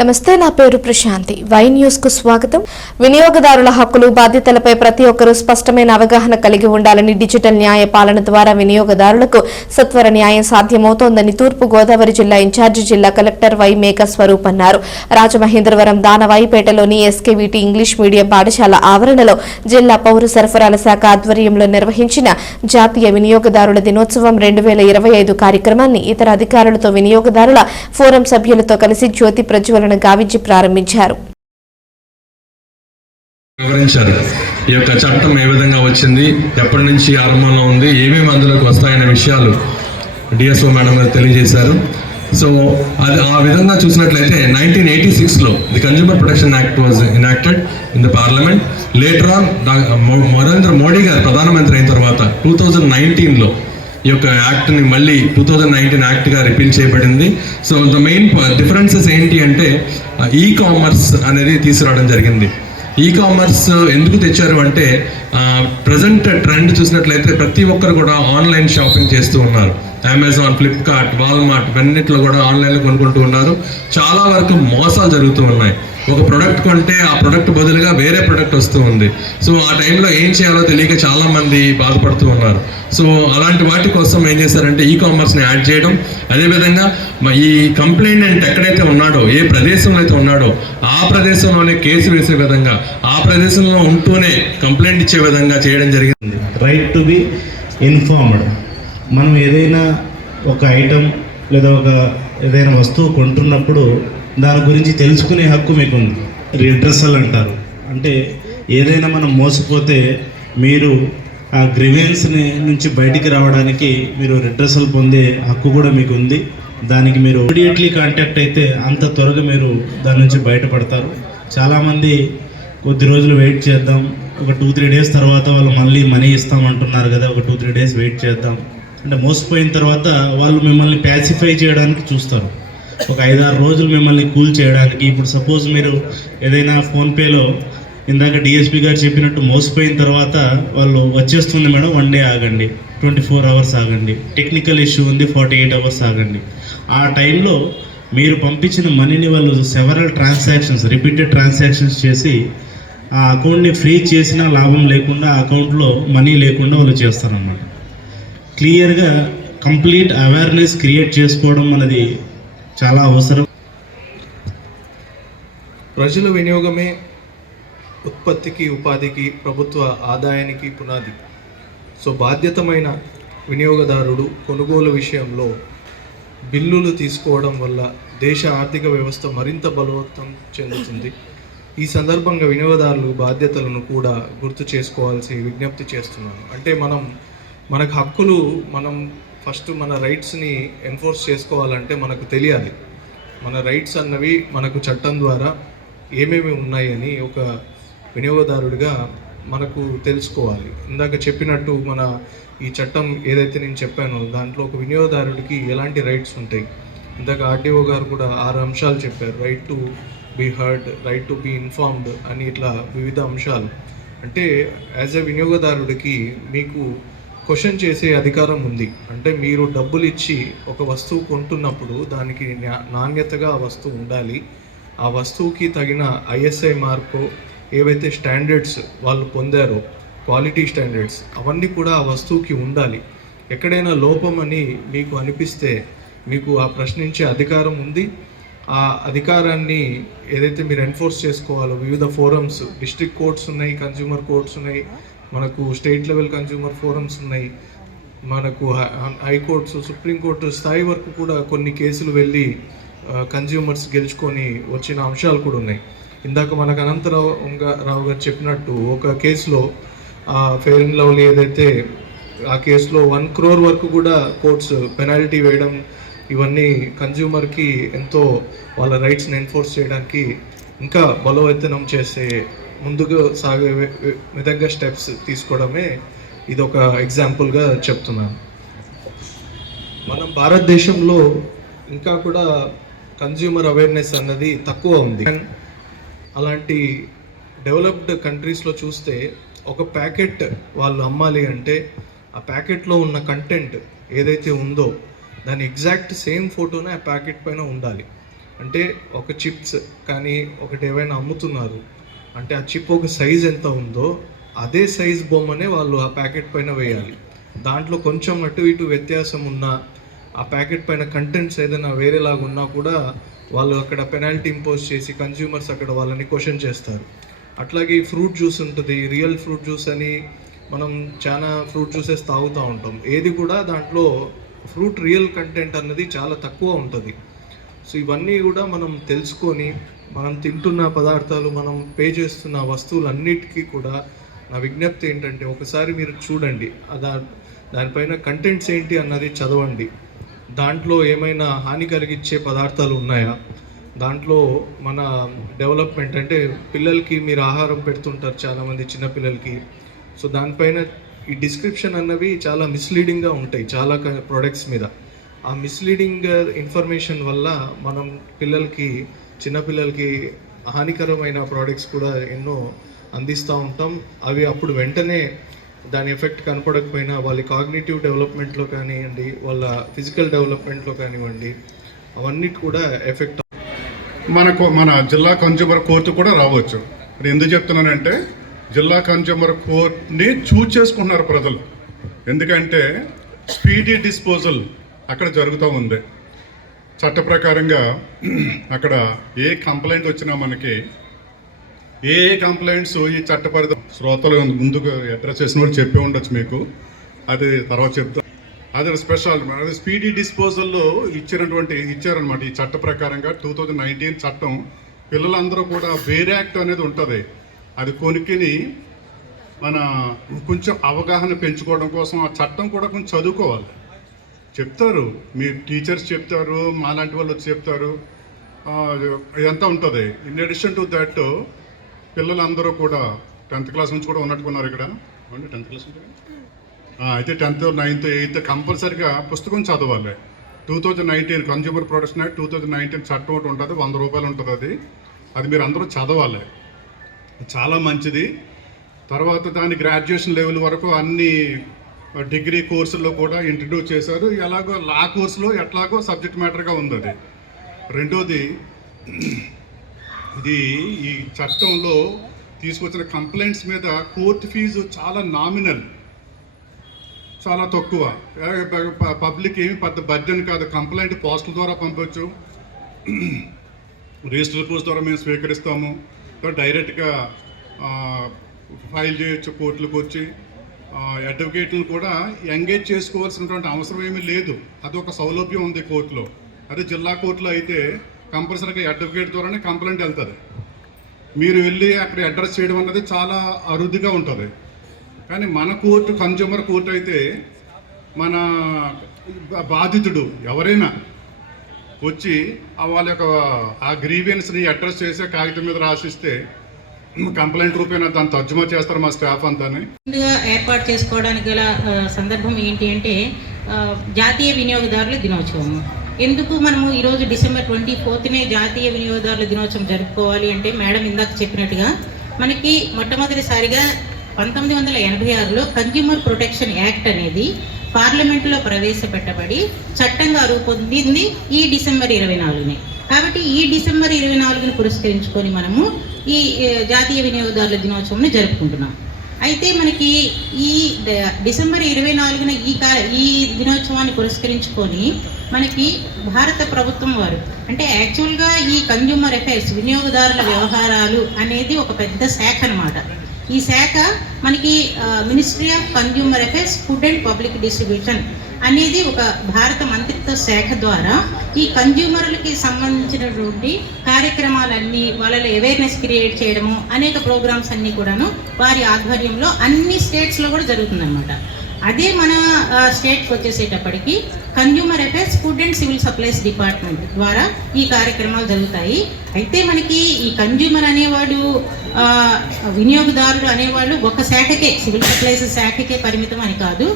నమస్తే, నా పేరు ప్రశాంతి. వై న్యూస్ కు స్వాగతం. వినియోగదారుల హక్కులు, బాధ్యతలపై ప్రతి ఒక్కరూ స్పష్టమైన అవగాహన కలిగి ఉండాలని, డిజిటల్ న్యాయ పాలన ద్వారా వినియోగదారులకు సత్వర న్యాయం సాధ్యమవుతోందని తూర్పు గోదావరి జిల్లా ఇన్ఛార్జి జిల్లా కలెక్టర్ వై మేక స్వరూప్ అన్నారు. రాజమహేంద్రవరం దానవాయిపేటలోని ఎస్కేవిటి ఇంగ్లీష్ మీడియం పాఠశాల ఆవరణలో జిల్లా పౌర సరఫరాల శాఖ ఆధ్వర్యంలో నిర్వహించిన జాతీయ వినియోగదారుల దినోత్సవం 2025 కార్యక్రమాన్ని ఇతర అధికారులతో వినియోగదారుల ఫోరం సభ్యులతో కలిసి జ్యోతి ప్రజ్వలన గావించి ప్రారంభించారు. ఈ యొక్క చట్టం ఏ విధంగా వచ్చింది, ఎప్పటి నుంచి ఆరంభంలో ఉంది, ఏమేమి అందులోకి వస్తాయనే విషయాలు డిఎస్ఓ మేడం గారు తెలియజేశారు. సో అది ఆ విధంగా చూసినట్లయితే 1986లో the consumer protection act was enacted in the parliament. Later on Narendra Modi గారు ప్రధానమంత్రి అయిన తర్వాత 2019లో ఈ యొక్క యాక్ట్ని మళ్ళీ 2019 యాక్ట్గా రిపీల్ చేయబడింది. సో ద మెయిన్ డిఫరెన్సెస్ ఏంటి అంటే ఈ కామర్స్ అనేది తీసుకురావడం జరిగింది. ఈ కామర్స్ ఎందుకు తెచ్చారు అంటే ప్రజెంట్ ట్రెండ్ చూసినట్లయితే ప్రతి ఒక్కరు కూడా ఆన్లైన్ షాపింగ్ చేస్తూ ఉన్నారు. అమెజాన్, ఫ్లిప్కార్ట్, వాల్మార్ట్ ఇవన్నిట్లో కూడా ఆన్లైన్లో కొనుక్కుంటూ ఉన్నారు. చాలా వరకు మోసాలు జరుగుతూ ఉన్నాయి. ఒక ప్రొడక్ట్ కొంటే ఆ ప్రొడక్ట్ బదులుగా వేరే ప్రొడక్ట్ వస్తూ ఉంది. సో ఆ టైంలో ఏం చేయాలో తెలియక చాలామంది బాధపడుతూ ఉన్నారు. సో అలాంటి వాటి కోసం ఏం చేశారంటే ఈ కామర్స్ని యాడ్ చేయడం, అదేవిధంగా ఈ కంప్లైంట్ ఎక్కడైతే ఉన్నాడో, ఏ ప్రదేశంలో అయితే ఉన్నాడో ఆ ప్రదేశంలోనే కేసు వేసే విధంగా, ఆ ప్రదేశంలో ఉంటూనే కంప్లైంట్ ఇచ్చే విధంగా చేయడం జరిగింది. Right to be informed. మనం ఏదైనా ఒక ఐటమ్ లేదా ఏదైనా వస్తువు కొంటున్నప్పుడు దాని గురించి తెలుసుకునే హక్కు మీకు ఉంది. రిడ్రెసల్ అంటారు. అంటే ఏదైనా మనం మోసపోతే మీరు ఆ గ్రివెన్స్ని నుంచి బయటికి రావడానికి మీరు రిడ్రెసల్ పొందే హక్కు కూడా మీకు ఉంది. దానికి మీరు ఇమీడియట్లీ కాంటాక్ట్ అయితే అంత త్వరగా మీరు దాని నుంచి బయటపడతారు. చాలామంది కొద్ది రోజులు వెయిట్ చేద్దాం, ఒక 2-3 డేస్ తర్వాత వాళ్ళు మళ్ళీ మనీ ఇస్తామంటున్నారు కదా, ఒక 2-3 డేస్ వెయిట్ చేద్దాం అంటే మోసపోయిన తర్వాత వాళ్ళు మిమ్మల్ని ప్యాసిఫై చేయడానికి చూస్తారు. ఒక 5-6 రోజులు మిమ్మల్ని కూల్ చేయడానికి. ఇప్పుడు సపోజ్ మీరు ఏదైనా ఫోన్పేలో ఇందాక డిఎస్పీ గారు చెప్పినట్టు మోసపోయిన తర్వాత వాళ్ళు వచ్చేస్తుంది మేడం, 1 డే ఆగండి, 24 అవర్స్ ఆగండి, టెక్నికల్ ఇష్యూ ఉంది 48 అవర్స్ ఆగండి. ఆ టైంలో మీరు పంపించిన మనీని వాళ్ళు సెవరల్ ట్రాన్సాక్షన్స్, రిపీటెడ్ ట్రాన్సాక్షన్స్ చేసి ఆ అకౌంట్ని ఫ్రీజ్ చేసినా లాభం లేకుండా, ఆ అకౌంట్లో మనీ లేకుండా వాళ్ళు చేస్తారన్నమాట. క్లియర్గా కంప్లీట్ అవేర్నెస్ క్రియేట్ చేసుకోవడం అనేది చాలా అవసరం. ప్రజల వినియోగమే ఉత్పత్తికి, ఉపాధికి, ప్రభుత్వ ఆదాయానికి పునాది. సో బాధ్యతమైన వినియోగదారుడు కొనుగోలు విషయంలో బిల్లులు తీసుకోవడం వల్ల దేశ ఆర్థిక వ్యవస్థ మరింత బలోపేతం చెందుతుంది. ఈ సందర్భంగా వినియోగదారులు బాధ్యతలను కూడా గుర్తు చేసుకోవాల్సి విజ్ఞప్తి చేస్తున్నాను. అంటే మనకు హక్కులు, మనం ఫస్ట్ మన రైట్స్ని ఎన్ఫోర్స్ చేసుకోవాలంటే మనకు తెలియాలి. మన రైట్స్ అన్నవి మనకు చట్టం ద్వారా ఏమేమి ఉన్నాయని ఒక వినియోగదారుడిగా మనకు తెలుసుకోవాలి. ఇందాక చెప్పినట్టు ఈ చట్టం ఏదైతే నేను చెప్పానో దాంట్లో ఒక వినియోగదారుడికి ఎలాంటి రైట్స్ ఉంటాయి. ఇందాక ఆర్డీఓ గారు కూడా 6 అంశాలు చెప్పారు. Right to be heard, right to be informed అని ఇట్లా వివిధ అంశాలు. అంటే యాజ్ ఎ వినియోగదారుడికి మీకు క్వశ్చన్ చేసే అధికారం ఉంది. అంటే మీరు డబ్బులు ఇచ్చి ఒక వస్తువు కొంటున్నప్పుడు దానికి నాణ్యతగా ఆ వస్తువు ఉండాలి. ఆ వస్తువుకి తగిన ఐఎస్ఐ మార్కు, ఏవైతే స్టాండర్డ్స్ వాళ్ళు పొందారో, క్వాలిటీ స్టాండర్డ్స్, అవన్నీ కూడా ఆ వస్తువుకి ఉండాలి. ఎక్కడైనా లోపం అని మీకు అనిపిస్తే మీకు ఆ ప్రశ్నించే అధికారం ఉంది. ఆ అధికారాన్ని ఏదైతే మీరు ఎన్ఫోర్స్ చేసుకోవాలో వివిధ ఫోరమ్స్, డిస్ట్రిక్ట్ కోర్ట్స్ ఉన్నాయి, కన్జ్యూమర్ కోర్ట్స్ ఉన్నాయి, మనకు స్టేట్ లెవెల్ కన్జ్యూమర్ ఫోరమ్స్ ఉన్నాయి, మనకు హైకోర్ట్స్, సుప్రీంకోర్టు స్థాయి వరకు కూడా కొన్ని కేసులు వెళ్ళి కన్జ్యూమర్స్ గెలుచుకొని వచ్చిన అంశాలు కూడా ఉన్నాయి. ఇందాక మనకు అనంతరావు గారు చెప్పినట్టు ఒక కేసులో ఫెయిర్ అండ్ లవ్లీ ఏదైతే ఆ కేసులో 1 crore వరకు కూడా కోర్ట్స్ పెనాల్టీ వేయడం, ఇవన్నీ కన్జ్యూమర్కి ఎంతో వాళ్ళ రైట్స్ని ఎన్ఫోర్స్ చేయడానికి ఇంకా బలోపేతం చేసే, ముందుకు సాగే విధంగా స్టెప్స్ తీసుకోవడమే ఇది ఒక ఎగ్జాంపుల్గా చెప్తున్నాను. మనం భారతదేశంలో ఇంకా కూడా కన్జ్యూమర్ అవేర్నెస్ అన్నది తక్కువ ఉంది. అలాంటి డెవలప్డ్ కంట్రీస్లో చూస్తే ఒక ప్యాకెట్ వాళ్ళు అమ్మాలి అంటే ఆ ప్యాకెట్లో ఉన్న కంటెంట్ ఏదైతే ఉందో దాని ఎగ్జాక్ట్ సేమ్ ఫోటోనే ఆ ప్యాకెట్ పైన ఉండాలి. అంటే ఒక చిప్స్ కానీ ఒకటి ఏవైనా అమ్ముతున్నారు అంటే ఆ చిప్ ఒక సైజ్ ఎంత ఉందో అదే సైజ్ బొమ్మనే వాళ్ళు ఆ ప్యాకెట్ పైన వేయాలి. దాంట్లో కొంచెం అటు ఇటు వ్యత్యాసం ఉన్నా, ఆ ప్యాకెట్ పైన కంటెంట్స్ ఏదైనా వేరేలాగా ఉన్నా కూడా వాళ్ళు అక్కడ పెనాల్టీ ఇంపోజ్ చేసి కన్జ్యూమర్స్ అక్కడ వాళ్ళని క్వశ్చన్ చేస్తారు. అట్లాగే ఫ్రూట్ జ్యూస్ ఉంటుంది, రియల్ ఫ్రూట్ జ్యూస్ అని మనం చాలా ఫ్రూట్ జ్యూసెస్ తాగుతూ ఉంటాం. ఏది కూడా దాంట్లో ఫ్రూట్ రియల్ కంటెంట్ అన్నది చాలా తక్కువ ఉంటుంది. సో ఇవన్నీ కూడా మనం తెలుసుకొని మనం తింటున్న పదార్థాలు, మనం పే చేస్తున్న వస్తువులన్నిటికీ కూడా నా విజ్ఞప్తి ఏంటంటే ఒకసారి మీరు చూడండి, దానిపైన కంటెంట్స్ ఏంటి అన్నది చదవండి. దాంట్లో ఏమైనా హాని కలిగించే పదార్థాలు ఉన్నాయా, దాంట్లో మన డెవలప్మెంట్ అంటే పిల్లలకి మీరు ఆహారం పెడుతుంటారు చాలామంది చిన్నపిల్లలకి. సో దానిపైన ఈ డిస్క్రిప్షన్ అన్నవి చాలా మిస్లీడింగ్గా ఉంటాయి చాలా ప్రొడక్ట్స్ మీద. ఆ మిస్లీడింగ్ ఇన్ఫర్మేషన్ వల్ల మనం చిన్నపిల్లలకి హానికరమైన ప్రోడక్ట్స్ కూడా ఎన్నో అందిస్తూ ఉంటాం. అవి అప్పుడు వెంటనే దాని ఎఫెక్ట్ కనపడకపోయినా వాళ్ళ కాగ్నిటివ్ డెవలప్మెంట్లో కానివ్వండి, వాళ్ళ ఫిజికల్ డెవలప్మెంట్లో కానివ్వండి, అవన్నీ కూడా ఎఫెక్ట్. మన జిల్లా కన్జ్యూమర్ కోర్టు కూడా రావచ్చు. నేను ఎందుకు చెప్తున్నానంటే జిల్లా కన్జ్యూమర్ కోర్టుని చూజ్ చేసుకుంటున్నారు ప్రజలు. ఎందుకంటే స్పీడీ డిస్పోజల్ అక్కడ జరుగుతూ ఉంది. చట్ట ప్రకారంగా అక్కడ ఏ కంప్లైంట్ వచ్చినా మనకి ఏ కంప్లైంట్స్ ఈ చట్ట పరిధి శ్రోతలు ముందుకు అడ్రస్ చేసిన వాళ్ళు చెప్పి ఉండొచ్చు మీకు, అది తర్వాత చెప్తాం. అది స్పెషాలిటీ. అది స్పీడీ డిస్పోజల్లో ఇచ్చారనమాట ఈ చట్ట ప్రకారంగా. 2019 చట్టం పిల్లలందరూ కూడా వేరే యాక్ట్ అనేది ఉంటుంది, అది కొనుక్కిని మన కొంచెం అవగాహన పెంచుకోవడం కోసం ఆ చట్టం కూడా కొంచెం చదువుకోవాలి. చెప్తారు, మీ టీచర్స్ చెప్తారు, మాలాంటి వాళ్ళు వచ్చి చెప్తారు, ఇదంతా ఉంటుంది. ఇన్ అడిషన్ టు దట్ పిల్లలందరూ కూడా 10th క్లాస్ నుంచి కూడా ఉన్నట్టుకున్నారు ఇక్కడ. 10th క్లాస్ అయితే 10th, 9th, 8th కంపల్సరీగా పుస్తకం చదవాలి. 2019 కన్జ్యూమర్ ప్రొటెక్షన్ యాక్ట్ 2019 చట్టం ఒకటి ఉంటుంది, 100 రూపాయలు ఉంటుంది. అది మీరు అందరూ చదవాలి, చాలా మంచిది. తర్వాత దాని గ్రాడ్యుయేషన్ లెవెల్ వరకు అన్ని డిగ్రీ కోర్సుల్లో కూడా ఇంట్రడ్యూస్ చేశారు. ఎలాగో లా కోర్సులో ఎట్లాగో సబ్జెక్ట్ మ్యాటర్గా ఉంది అది. రెండోది, ఇది ఈ చట్టంలో తీసుకొచ్చిన కంప్లైంట్స్ మీద కోర్టు ఫీజు చాలా నామినల్, చాలా తక్కువ. పబ్లిక్ ఏమి పెద్ద బడ్జెట్ కాదు. కంప్లైంట్ పోస్టల్ ద్వారా పంపవచ్చు, రిజిస్టర్ పోస్ట్ ద్వారా మేము స్వీకరిస్తాము, డైరెక్ట్గా ఫైల్ చేయొచ్చు కోర్టులకు వచ్చి. అడ్వకేట్లను కూడా ఎంగేజ్ చేసుకోవాల్సినటువంటి అవసరం ఏమీ లేదు, అదొక సౌలభ్యం ఉంది కోర్టులో. అదే జిల్లా కోర్టులో అయితే కంపల్సరీగా అడ్వకేట్ ద్వారానే కంప్లైంట్ వెళ్తుంది. మీరు వెళ్ళి అక్కడ అడ్రస్ చేయడం అన్నది చాలా అరుదుగా ఉంటుంది. కానీ మన కోర్టు, కన్జ్యూమర్ కోర్టు అయితే మన బాధితుడు ఎవరైనా వచ్చి వాళ్ళ యొక్క ఆ గ్రీవియన్స్ని అడ్రస్ చేసే కాగితం మీద రాసిస్తే కంప్లైంట్ రూపేనా దాన్ని తర్జుమా చేస్తారు మా స్టాఫ్ అంతానే. ఏర్పాటు చేసుకోవడానికి గల సందర్భం ఏంటి అంటే జాతీయ వినియోగదారుల దినోత్సవం. ఎందుకు మనము ఈరోజు డిసెంబర్ 24నే జాతీయ వినియోగదారుల దినోత్సవం జరుపుకోవాలి అంటే, మేడం ఇందాక చెప్పినట్టుగా మనకి మొట్టమొదటిసారిగా 1986లో కన్జ్యూమర్ ప్రొటెక్షన్ యాక్ట్ అనేది పార్లమెంటులో ప్రవేశపెట్టబడి చట్టంగా రూపొందింది ఈ డిసెంబర్ 24నే. కాబట్టి ఈ డిసెంబర్ 24ని పురస్కరించుకొని మనము ఈ జాతీయ వినియోగదారుల దినోత్సవంని జరుపుకుంటున్నాం. అయితే మనకి ఈ డిసెంబర్ 24న ఈ దినోత్సవాన్ని పురస్కరించుకొని మనకి భారత ప్రభుత్వం వారు, అంటే యాక్చువల్గా ఈ కన్జ్యూమర్ అఫైర్స్, వినియోగదారుల వ్యవహారాలు అనేది ఒక పెద్ద శాఖ అన్నమాట. ఈ శాఖ మనకి ministry of consumer affairs, food and public distribution అనేది ఒక భారత మంత్రిత్వ శాఖ ద్వారా ఈ కన్జ్యూమర్లకి సంబంధించినటువంటి కార్యక్రమాలన్నీ, వాళ్ళలో అవేర్నెస్ క్రియేట్ చేయడము, అనేక ప్రోగ్రామ్స్ అన్నీ కూడాను వారి ఆధ్వర్యంలో అన్ని స్టేట్స్లో కూడా జరుగుతుందన్నమాట. అదే మన స్టేట్కి వచ్చేసేటప్పటికి consumer affairs, food and civil supplies department ద్వారా ఈ కార్యక్రమాలు జరుగుతాయి. అయితే మనకి ఈ కన్జ్యూమర్ అనేవాడు, వినియోగదారుడు అనేవాళ్ళు ఒక శాఖకే, సివిల్ సప్లైస్ శాఖకే పరిమితం అని కాదు.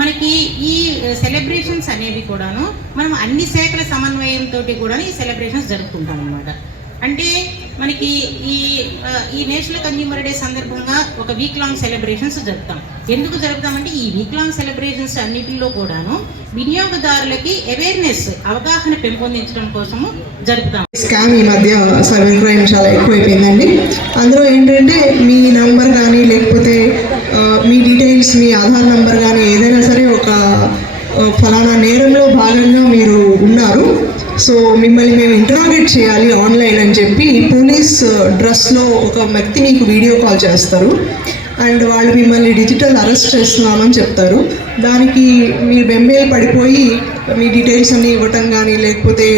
మనకి ఈ సెలబ్రేషన్స్ అనేవి కూడాను మనం అన్ని శాఖల సమన్వయంతో కూడా ఈ సెలబ్రేషన్స్ జరుపుకుంటాం అన్నమాట. అంటే మనకి ఈ నేషనల్ కన్జ్యూమర్ డే సందర్భంగా ఒక వీక్ లాంగ్ సెలబ్రేషన్స్ జరుపుతాం. ఎందుకు జరుపుతామంటే ఈ వీక్ లాంగ్ సెలబ్రేషన్స్ అన్నిటిలో కూడాను వినియోగదారులకి అవేర్నెస్, అవగాహన పెంపొందించడం కోసము జరుపుతాం. స్కామ్ ఈ మధ్య సైబర్ క్రైమ్ చాలా ఎక్కువైపోయిందండి. అందులో ఏంటంటే మీ నంబర్ కానీ లేకపోతే మీ డీటెయిల్స్, మీ ఆధార్ నంబర్ కానీ ఏదైనా సరే ఒక ఫలానా నేరంలో భాగంగా మీరు ఉన్నారు, సో మిమ్మల్ని మేము ఇంటరాగేట్ చేయాలి ఆన్లైన్ అని చెప్పి పోలీస్ డ్రెస్లో ఒక వ్యక్తి మీకు వీడియో కాల్ చేస్తారు అండ్ వాళ్ళు మిమ్మల్ని డిజిటల్ అరెస్ట్ చేస్తున్నామని చెప్తారు. దానికి మీరు బెంబేలు పడిపోయి మీ డీటెయిల్స్ అన్నీ ఇవ్వటం కానీ లేకపోతే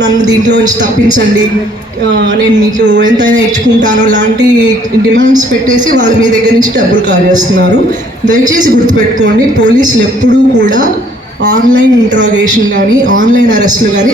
నన్ను దీంట్లో నుంచి తప్పించండి, నేను మీకు ఎంతైనా ఇచ్చుకుంటాను లాంటి డిమాండ్స్ పెట్టేసి వాళ్ళు మీ దగ్గర నుంచి డబ్బులు కాజేస్తున్నారు. దయచేసి గుర్తుపెట్టుకోండి, పోలీసులు ఎప్పుడూ కూడా ఆన్లైన్ ఇంట్రాగేషన్ కానీ ఆన్లైన్ అరెస్ట్లు కానీ